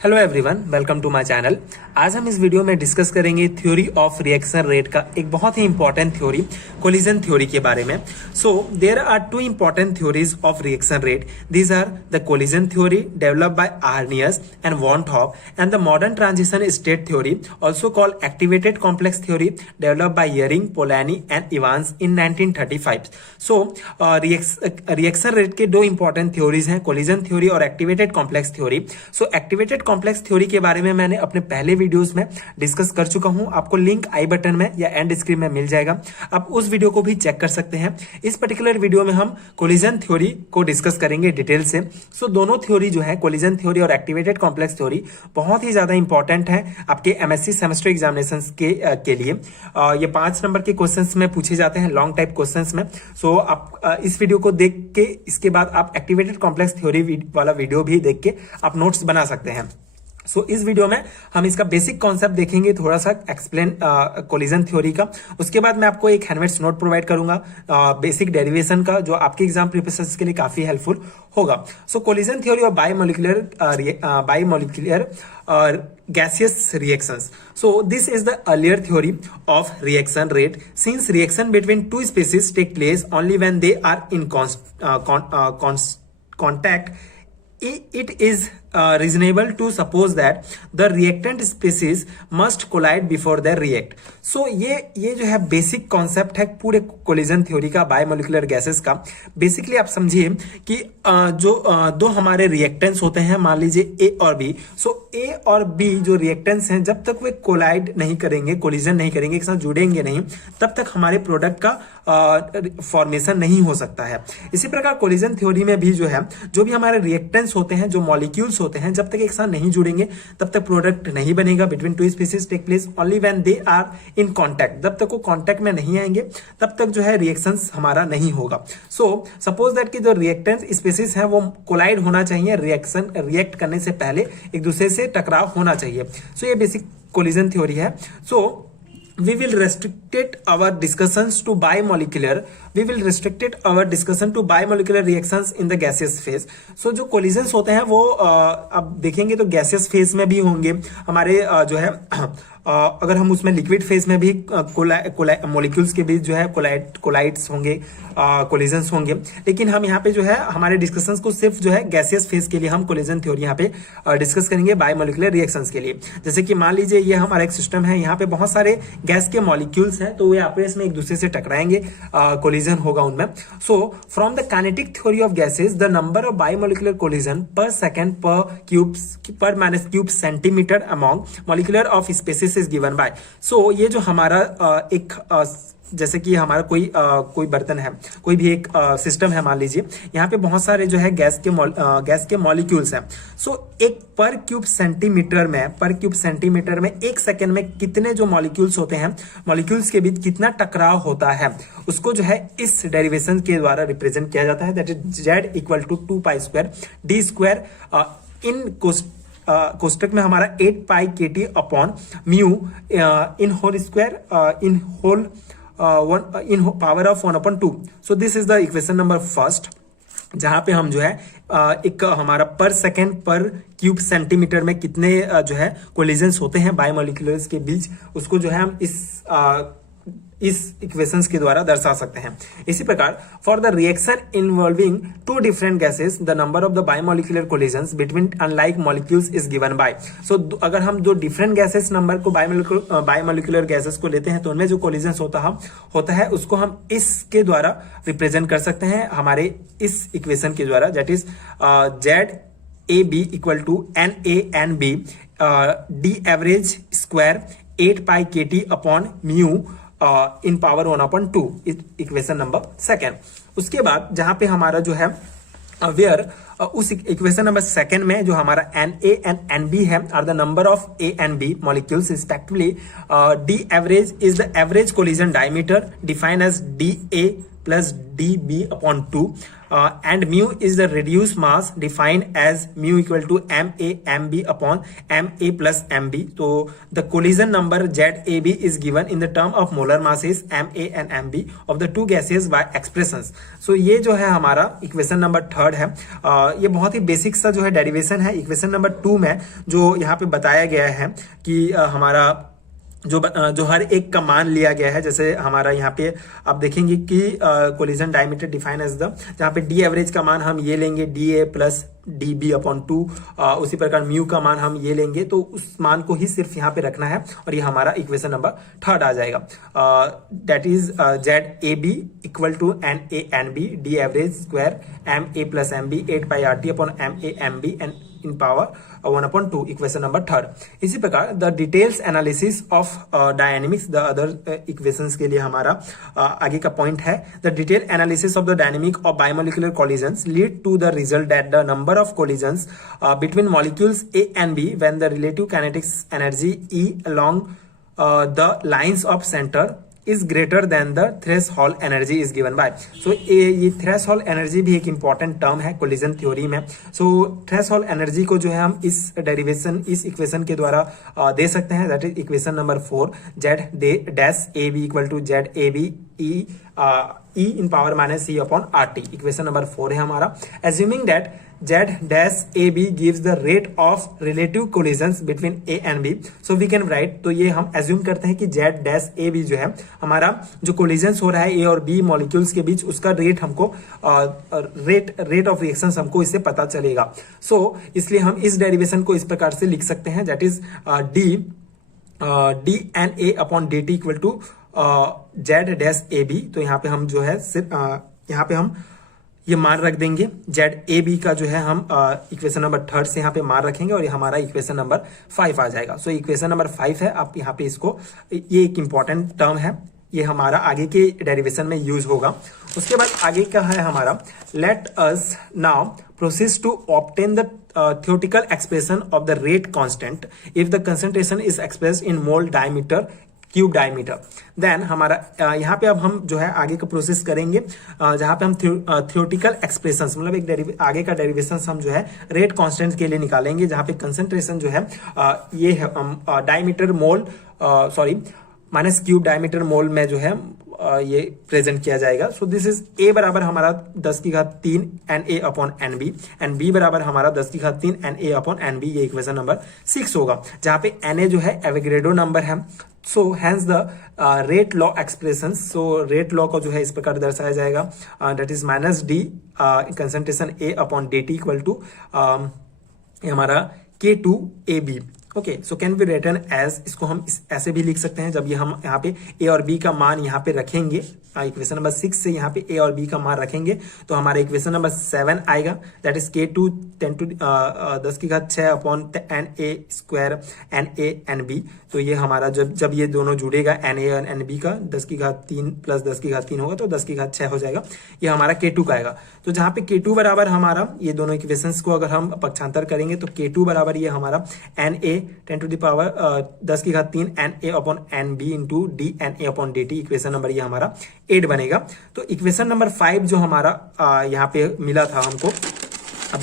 Hello everyone, welcome to my channel. आज हम इस वीडियो में डिस्कस करेंगे थ्योरी ऑफ रिएक्शन रेट का एक बहुत ही इंपॉर्टेंट थ्योरी, कोलिजन थ्योरी के बारे में। So there are two important theories of reaction rate. These are the collision theory developed by Arrhenius and van Hoff and the modern transition state theory, also called activated complex theory, developed by Eyring, Polanyi and Evans in 1935। So reaction rate के दो important theories हैं, collision theory और activated complex theory. So activated complex theory के बारे में मैंने अपने पहले वीडियोस में डिस्कस कर चुका हूं, आपको लिंक आई बटन में या एंड स्क्रीन में मिल जाएगा, आप उस वीडियो को भी चेक कर सकते हैं। इस पर्टिकुलर वीडियो में हम कोलिजन थ्योरी को डिस्कस करेंगे डिटेल से। सो दोनों थ्योरी जो है, कोलिजन थ्योरी और एक्टिवेटेड कॉम्प्लेक्स थ्योरी, बहुत ही ज्यादा इंपॉर्टेंट है आपके एमएससी सेमेस्टर एग्जामिनेशन के लिए। ये 5 नंबर के क्वेश्चन में पूछे जाते हैं, लॉन्ग टाइप क्वेश्चन में। सो आप इस वीडियो को देख के इसके बाद आप एक्टिवेटेड कॉम्प्लेक्स थ्योरी वाला वीडियो भी देख के आप नोट्स बना सकते हैं। सो इस वीडियो में हम इसका बेसिक कॉन्सेप्ट देखेंगे, थोड़ा सा एक्सप्लेन कोलिजन थ्योरी का। उसके बाद मैं आपको एक हैंडमेड्स नोट प्रोवाइड करूंगा बेसिक डेरिवेशन का, जो आपके एग्जाम प्रिपरेशन के लिए काफी हेल्पफुल होगा। सो कोलिजन थ्योरी और biomolecular gaseous reactions. So this is the earlier theory of reaction rate. Since reaction between two species take place only when they are in contact, it is reasonable to suppose that the reactant species must collide before they react. So ये जो है basic concept है पूरे collision theory का, biomolecular gases का। Basically आप समझिए कि जो दो हमारे रिएक्टेंट्स होते हैं, मान लीजिए ए और बी। सो ए और बी जो रिएक्टेंट्स हैं, जब तक वे कोलाइड नहीं करेंगे, कोलिजन नहीं करेंगे, एक साथ जुड़ेंगे नहीं, तब तक हमारे प्रोडक्ट का फॉर्मेशन नहीं हो सकता है। इसी प्रकार कोलिजन थ्योरी में भी जो है, जो भी हमारे रिएक्टेंट्स होते हैं, जो मॉलिक्यूल्स होते हैं, जब तक एक साथ नहीं जुड़ेंगे तब तक प्रोडक्ट नहीं बनेगा। Between two species take place only when they are in contact. जब तक वो कांटेक्ट में नहीं आएंगे तब तक जो है रिएक्शंस हमारा नहीं होगा। सो सपोज दैट कि जो रिएक्टेंट स्पीसीज हैं वो कोलाइड होना चाहिए, रिएक्ट करने से पहले एक दूसरे से टकराव होना चाहिए। सो ये बेसिक कोलिजन थ्योरी है। सो we will restricted our discussions to bimolecular reactions in the gaseous phase. So जो collisions होते हैं वो अब देखेंगे तो gaseous phase में भी होंगे हमारे जो है अगर हम उसमें लिक्विड फेज में भी मॉलिक्यूल्स के बीच जो है कोलाइड्स होंगे, कोलिजन्स होंगे। लेकिन हम यहाँ पे जो है हमारे डिस्कशंस को सिर्फ जो है गैसियस फेज के लिए हम कोलिजन थ्योरी यहाँ पे डिस्कस करेंगे बायोमोलिकुलर रिएक्शंस के लिए। जैसे कि मान लीजिए ये हमारा एक सिस्टम है, यहाँ पे बहुत सारे गैस के मॉलिक्यूल्स हैं, तो वे आपस में एक दूसरे से टकराएंगे, कोलिजन होगा उनमें। So from the kinetic theory of gases, the number of bimolecular collision per second per minus cube centimetre among molecular of species is given by. So ये जो हमारा एक जैसे कि हमारा कोई बर्तन है, कोई भी एक सिस्टम है, मान लीजिए यहाँ पे बहुत सारे जो है गैस के मॉलिक्यूल्स हैं। सो एक पर क्यूब सेंटीमीटर में एक सेकेंड में कितने जो मॉलिक्यूल्स होते हैं, मॉलिक्यूल्स के बीच कितना टकराव होता है, उसको जो है इस डेरिवेशन के द्वारा रिप्रेजेंट किया जाता है। That is Z equal to 2π² d² in कोष्टक में हमारा 8π kT upon mu in whole square in power of 1/2। So this is the equation number first, जहां पे हम जो है एक हमारा पर सेकेंड पर क्यूब सेंटीमीटर में कितने जो है कोलिजन्स होते हैं बायोमोलिकुलर्स के बीच, उसको जो है हम इस इक्वेशंस के द्वारा दर्शा सकते हैं। इसी प्रकार for the reaction involving two different gases, the number of the bimolecular collisions between unlike molecules is given by. So अगर हम जो डिफरेंट गैसेस नंबर को बायोमोलिकुलर गैसेस को लेते हैं, तो उनमें जो कोलिजन्स होता है उसको हम इसके द्वारा रिप्रेजेंट कर सकते हैं, हमारे इस इक्वेशन के द्वारा, that is Z A B equal to N A N B D average square 8π kT upon mu in power 1/2, equation number second. उसके बाद जहां पे हमारा जो है वेयर उस इक्वेशन नंबर सेकेंड में जो हमारा N A and N B है are the number of A and B molecules respectively, D average is the average collision diameter defined as D A plus D B upon 2, and mu is the reduce mass defined as mu equal to MA/MB upon MA plus MB। तो the collision number ZAB is given in the term of molar masses MA and MB of the to gases by expressions. So ये जो है हमारा equation number 3 है। ये बहुत ही basic सा जो है डेरिवेशन है। इक्वेशन नंबर 2 में जो यहाँ पे बताया गया है कि हमारा जो हर एक का मान लिया गया है, जैसे हमारा यहाँ पे आप देखेंगे कि collision diameter define as the, जहाँ पे डी एवरेज का मान हम ये लेंगे DA प्लस DB अपॉन 2, उसी प्रकार म्यू का मान हम ये लेंगे, तो उस मान को ही सिर्फ यहाँ पे रखना है और ये हमारा इक्वेशन नंबर 3 आ जाएगा। That is ZAB equal to NA/NB D average square MA plus MB 8πRT upon MA/MB and in power 1/2, equation number 3। इसी प्रकार the details analysis of dynamics, the other equations के लिए हमारा आगे का पॉइंट है, the detail analysis of the dynamic of biomolecular collisions lead to the result that the number of collisions between molecules A and B when the relative kinetics energy E along the lines of center is greater than the threshold energy is given by। so ये threshold energy भी एक important term है collision theory में। so threshold energy को जो है हम इस derivation, इस equation के द्वारा दे सकते हैं, that is equation number 4 Z-AB equal to ZAB E in power minus C upon RT, equation number 4 है हमारा। assuming that Z-AB gives the rate of relative collisions between A and B, so we can write, तो ये हम assume करते हैं कि Z-AB जो है हमारा जो collisions हो रहा है A और B मॉलिक्यूल्स के बीच, उसका रेट हमको रेट ऑफ रिएक्शंस हमको इससे पता चलेगा। so इसलिए हम इस डेरिवेशन को इस प्रकार से लिख सकते हैं, that is dNA upon dt equal to Z-AB। तो यहाँ पे हम जो है सिर्फ यहाँ पे हम ये मान रख देंगे, ZAB का जो है हम इक्वेशन नंबर 3 से यहाँ पे मान रखेंगे और ये हमारा इक्वेशन नंबर 5 आ जाएगा। सो इक्वेशन नंबर 5 है, आप यहाँ पे इसको, ये एक इंपॉर्टेंट टर्म है, ये हमारा आगे के डेरिवेशन में यूज होगा। उसके बाद आगे का है हमारा, let us now proceed to obtain the theoretical expression of the rate constant if the concentration is expressed in mole diameter cube diameter. Then हमारा यहाँ पे अब हम जो है आगे का प्रोसेस करेंगे, जहाँ पे हम थियोरेटिकल एक्सप्रेशंस, मतलब एक आगे का डेरिवेशंस हम जो है रेट कांस्टेंट के लिए निकालेंगे, जहाँ पे कंसंट्रेशन जो है ये है diameter mole minus cube diameter mole में जो है ये प्रेजेंट किया जाएगा। सो दिस इज A बराबर हमारा 10⁻³ NA upon NB and B बराबर हमारा 10⁻³ NA अपॉन NB, ये इक्वेशन नंबर 6 होगा, जहाँ पे NA जो है एवोगैड्रो नंबर है। So hence the rate law expression, so rate law को जो है इस प्रकार दर्शाया जाएगा, that is minus D concentration A upon dt equal to हमारा K2AB। Okay, so can be written as, इसको हम ऐसे भी लिख सकते हैं, जब ये हम यहाँ पे A और B का मान यहाँ पे रखेंगे, इक्वेशन नंबर 6 से यहाँ पे A और B का मान रखेंगे तो हमारा इक्वेशन नंबर 7 आएगा, that is K2 10⁻6 upon NA square NA NB। तो ये हमारा जब ये दोनों जुड़ेगा NA और NB का 10⁻³ प्लस 10⁻³ होगा तो 10⁻6 हो जाएगा, ये हमारा K2 का आएगा। तो जहाँ पे K2 बराबर हमारा, ये दोनों इक्वेशंस को अगर हम पक्षांतर करेंगे तो K2 बराबर ये हमारा NA 10⁻³ NA upon NB into DNA upon DT, equation number ये हमारा 8 बनेगा। तो इक्वेशन नंबर 5 जो हमारा यहाँ पे मिला था हमको, अब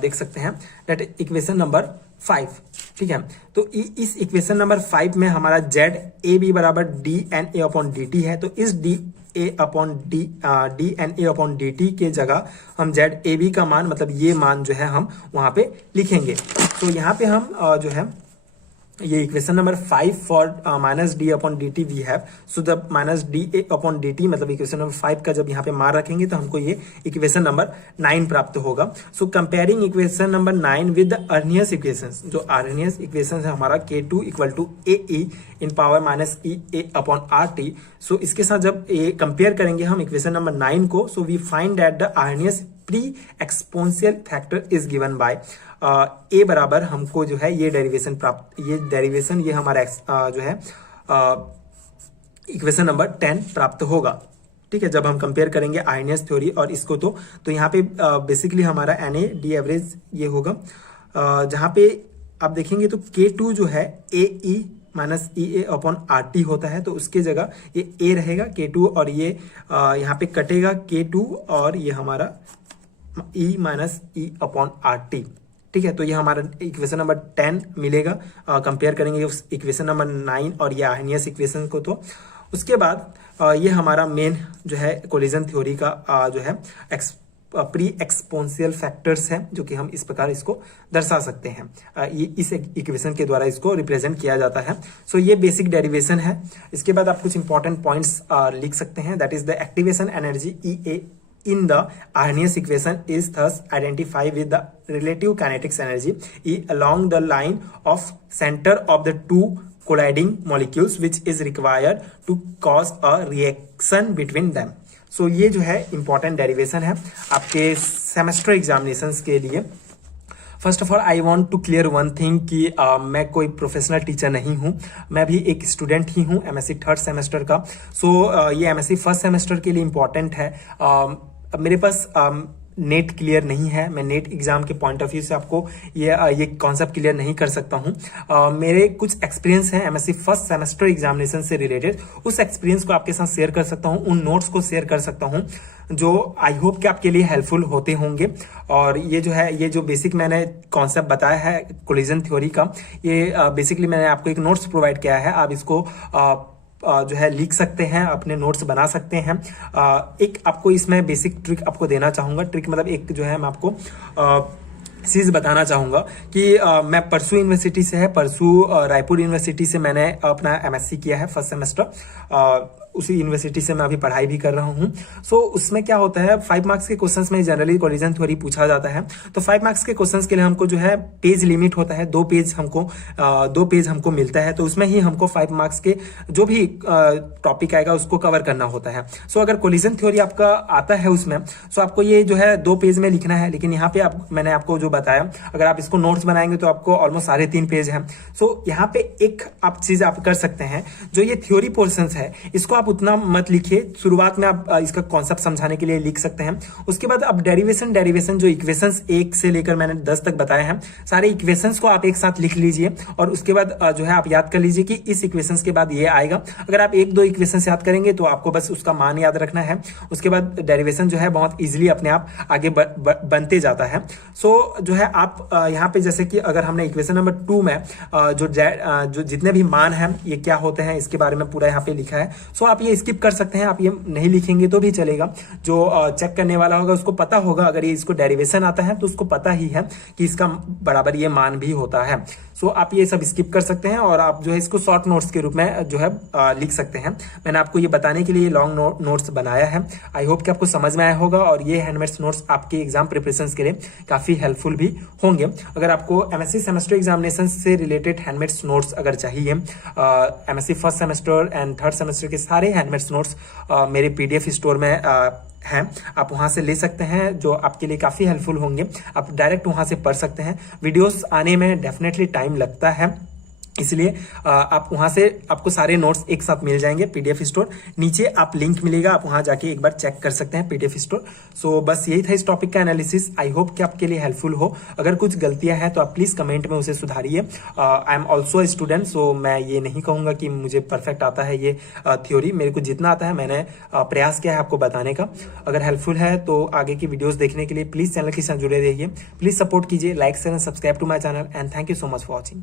देख सकते हैं, दैट इक्वेशन नंबर 5, ठीक है। तो इस इक्वेशन नंबर 5 में हमारा ZAB बराबर DNA अपॉन DT है, तो इस DNA अपॉन DT के जगह हम ZAB का मान, मतलब ये मान जो है हम वहां पे लिखेंगे। तो यहाँ पे हम जो है ये equation number 5 for minus D upon DT we have, so the minus DA upon DT, मतलब इक्वेशन नंबर 5 का जब यहाँ पे मान रखेंगे तो हमको ये इक्वेशन नंबर 9 प्राप्त होगा। So comparing equation number 9 with the Arrhenius equations, जो अर्नियस इक्वेशन है हमारा K2 equal to AE in power minus EA upon RT। So इसके साथ जब ये कंपेयर करेंगे हम इक्वेशन नंबर 9 को, so we find that the Arrhenius pre exponential factor is given by A बराबर हमको जो है ये डेरिवेशन प्राप्त, ये डेरिवेशन ये हमारा जो है इक्वेशन नंबर 10 प्राप्त होगा, ठीक है, जब हम कंपेयर करेंगे आर्नियस थ्योरी और इसको। तो यहाँ पे बेसिकली हमारा NA डी एवरेज ये होगा, जहाँ पे आप देखेंगे तो K2 जो है AE माइनस ई ए अपॉन आर टी होता है, तो उसके जगह ये ए रहेगा K2 और ये यहाँ पे कटेगा K2 और ये हमारा E minus E upon R T. ठीक है, तो ये हमारा इक्वेशन नंबर 10 मिलेगा। कंपेयर करेंगे उस इक्वेशन नंबर 9 और ये आर्हेनियस इक्वेशन को। तो उसके बाद ये हमारा मेन जो है कोलिजन थ्योरी का जो है प्री एक्सपोनेंशियल फैक्टर्स है, जो कि हम इस प्रकार इसको दर्शा सकते हैं। ये इस इक्वेशन के द्वारा इसको रिप्रेजेंट किया जाता है। सो ये बेसिक डेरिवेशन है। इसके बाद आप कुछ इंपॉर्टेंट पॉइंट्स लिख सकते हैं। That is the activation energy E A in the Arrhenius equation is thus identified with the relative kinetics energy E along the line of center of the two colliding molecules which is required to cause a reaction between them. So ये जो है important derivation है आपके semester examinations के लिए। First of all I want to clear one thing कि मैं कोई प्रोफेशनल टीचर नहीं हूँ, मैं भी एक स्टूडेंट ही हूँ एमएससी थर्ड सेमेस्टर का। सो ये एमएससी फर्स्ट सेमेस्टर के लिए इम्पॉर्टेंट है। मेरे पास नेट क्लियर नहीं है, मैं नेट एग्जाम के पॉइंट ऑफ व्यू से आपको ये कॉन्सेप्ट क्लियर नहीं कर सकता हूँ। मेरे कुछ एक्सपीरियंस है एमएससी फर्स्ट सेमेस्टर एग्जामिनेशन से रिलेटेड, उस एक्सपीरियंस को आपके साथ शेयर कर सकता हूँ, उन नोट्स को शेयर कर सकता हूँ जो आई होप कि आपके लिए हेल्पफुल होते होंगे। और ये जो है, ये जो बेसिक मैंने कॉन्सेप्ट बताया है कोलिजन थ्योरी का, ये बेसिकली मैंने आपको एक नोट्स प्रोवाइड किया है। आप इसको जो है लिख सकते हैं, अपने नोट्स बना सकते हैं। एक आपको इसमें बेसिक ट्रिक आपको देना चाहूंगा। ट्रिक मतलब एक जो है मैं आपको चीज बताना चाहूंगा कि मैं परसू यूनिवर्सिटी से है, परसू रायपुर यूनिवर्सिटी से मैंने अपना एमएससी किया है फर्स्ट सेमेस्टर। उसी यूनिवर्सिटी से मैं अभी पढ़ाई भी कर रहा हूँ। सो उसमें क्या होता है, 5 मार्क्स के क्वेश्चंस में जनरली कोलिजन थ्योरी पूछा जाता है। तो 5 मार्क्स के क्वेश्चंस के लिए हमको जो है पेज लिमिट होता है, 2 पेज हमको मिलता है। तो उसमें ही हमको 5 मार्क्स के जो भी टॉपिक आएगा उसको कवर करना होता है। सो अगर कोलिजन थ्योरी आपका आता है उसमें, सो आपको ये जो है 2 पेज में लिखना है। लेकिन यहाँ पे मैंने आपको जो बताया, अगर आप इसको नोट्स बनाएंगे तो आपको ऑलमोस्ट 3.5 पेज है। सो यहाँ पे एक आप चीज आप कर सकते हैं, जो ये थ्योरी पोर्शंस है इसको आप उतना मत लिखिए। शुरुआत में आप इसका कॉन्सेप्ट समझाने के लिए लिख सकते हैं। उसके बाद अब डेरिवेशन जो इक्वेशंस 1 से लेकर मैंने 10 तक बताए हैं, सारे इक्वेशंस को आप एक साथ लिख लीजिए। और उसके बाद जो है आप याद कर लीजिए कि इस इक्वेशंस के बाद ये आएगा। अगर आप 1-2 इक्वेशंस याद करेंगे तो आपको बस उसका मान याद रखना है। उसके बाद डेरिवेशन जो है बहुत इजिली अपने आप आगे बनते जाता है। सो जो है आप यहाँ पे जैसे कि अगर हमने इक्वेशन नंबर 2 में जो जितने भी मान हैं ये क्या होते हैं इसके बारे में पूरा यहाँ पे लिखा है। सो आप ये स्किप कर सकते हैं, आप ये नहीं लिखेंगे तो भी चलेगा। जो चेक करने वाला होगा उसको पता होगा, अगर ये इसको डेरिवेशन आता है तो उसको पता ही है कि इसका बराबर ये मान भी होता है। सो आप ये सब स्किप कर सकते हैं और आप जो है इसको शॉर्ट नोट्स के रूप में जो है लिख सकते हैं। मैंने आपको ये बताने के लिए लॉन्ग नोट्स बनाया है। आई होप कि आपको समझ में आया होगा और ये हैंडमेड्स नोट्स आपके एग्जाम प्रिपरेशन के लिए काफी हेल्पफुल भी होंगे। अगर आपको एमएससी सेमेस्टर एग्जामिनेशन से रिलेटेड हैंडमेड्स नोट्स अगर चाहिए, MSc first semester and third semester के सारे हैंडमेड्स नोट्स मेरे पीडीएफ स्टोर में हैं, आप वहां से ले सकते हैं, जो आपके लिए काफी हेल्पफुल होंगे। आप डायरेक्ट वहां से पढ़ सकते हैं। वीडियोस आने में डेफिनेटली टाइम लगता है, इसलिए आप वहां से आपको सारे नोट्स एक साथ मिल जाएंगे पीडीएफ स्टोर। नीचे आप लिंक मिलेगा, आप वहां जाके एक बार चेक कर सकते हैं पीडीएफ स्टोर। सो बस यही था इस टॉपिक का एनालिसिस। आई होप कि आपके लिए हेल्पफुल हो। अगर कुछ गलतियां हैं तो आप प्लीज कमेंट में उसे सुधारिए। आई एम ऑल्सो स्टूडेंट, सो मैं ये नहीं कहूंगा कि मुझे परफेक्ट आता है ये थ्योरी। मेरे को जितना आता है मैंने प्रयास किया है आपको बताने का। अगर हेल्पफुल है तो आगे की वीडियोस देखने के लिए प्लीज चैनल के साथ जुड़े रहिए। प्लीज सपोर्ट कीजिए, like share and subscribe to my channel and thank you so much for watching.